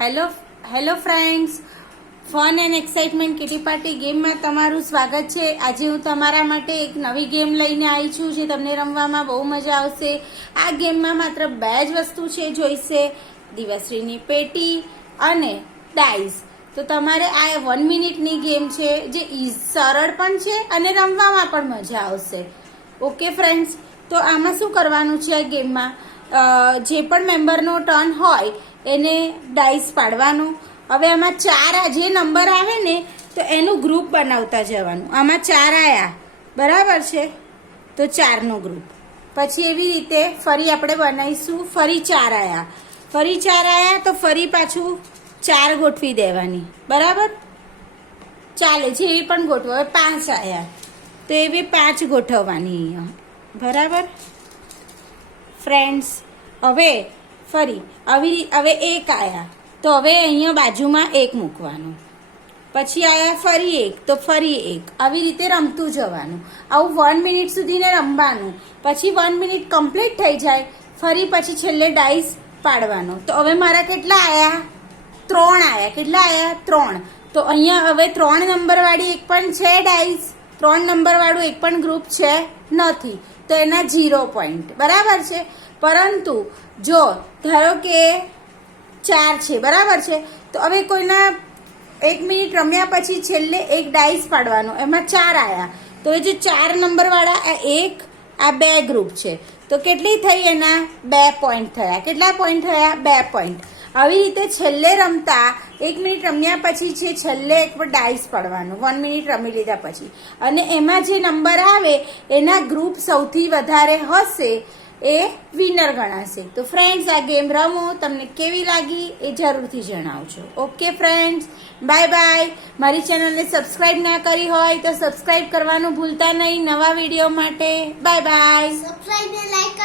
Hello friends, fun and excitement kitty party ગેમમાં તમારું સ્વાગત છે। આજે હું તમારા માટે એક નવી ગેમ લઈને આવી છું જે તમને રમવામાં બહુ મજા આવશે। આ ગેમમાં માત્ર બે જ વસ્તુ છે જોઈશે, દિવસરીની પેટી અને ડાઈસ। તો તમારે આ 1 મિનિટની ગેમ છે જે સરળ પણ છે અને રમવામાં પણ મજા આવશે। ઓકે ફ્રેન્ડ્સ, તો આમાં શું કરવાનું છે? આ ગેમમાં જે પણ મેમ્બરનો ટર્ન હોય એને ડાઈસ પાડવાનું। હવે આમાં જે નંબર આવે ને તો એનું ગ્રુપ બનાવતા જવાનું। આમાં 4 આયા, બરાબર છે? તો 4નો ગ્રુપ, પછી એવી રીતે ફરી આપણે બનાવીશું। ફરી 4 આયા તો ફરી પાછું 4 ગોઠવી દેવાની, બરાબર? ચાલે જેવી પણ ગોઠવો। હવે 5 આયા તો એવી 5 ગોઠવવાની અહીંયા, બરાબર ફ્રેન્ડ્સ? હવે ફરી હવે 1 આયા તો હવે અહીંયા બાજુમાં 1 મૂકવાનું, પછી આયા ફરી 1 તો ફરી 1, આવી રીતે રમતું જવાનું। આવું 1 મિનિટ સુધીને રમવાનું। પછી 1 મિનિટ કમ્પ્લીટ થઈ જાય ફરી પછી છેલ્લે ડાઈસ પાડવાનો। તો હવે મારા કેટલા આયા? 3 આયા। કેટલા આયા? 3। તો અહીંયા હવે 3 નંબરવાળી એક પણ છે ડાઈસ, 3 નંબરવાળું એક પણ ગ્રુપ છે નથી, તો એના 0 પોઈન્ટ, બરાબર છે? પરંતુ જો ધારો કે 4 છે, બરાબર છે? તો હવે કોઈના 1 મિનિટ રમ્યા પછી છેલ્લે એક ડાઈસ પાડવાનો, એમાં 4 આયા તો એ જે 4 નંબરવાળા આ 1 આ 2 ગ્રુપ છે, તો કેટલી થઈ? એના 2 પોઈન્ટ થયા। કેટલા પોઈન્ટ થયા? 2 પોઈન્ટ। આવી રીતે છેલ્લે રમતા 1 મિનિટ રમ્યા પછી છે છેલ્લે એક ડાઈસ પાડવાનું 1 મિનિટ રમી લીધા પછી, અને એમાં જે નંબર આવે એના ગ્રુપ સૌથી વધારે હશે એ વિનર ગણાશે। તો ફ્રેન્ડ્સ, આ ગેમ રમો, તમને કેવી લાગી એ જરૂરથી જણાવજો। Okay friends, bye bye. મારી ચેનલને સબસ્ક્રાઈબ ના કરી હોય તો સબસ્ક્રાઈબ કરવાનું ભૂલતા નહીં નવા વિડીયો માટે। Bye bye. સબસ્ક્રાઇબ ને લાઈક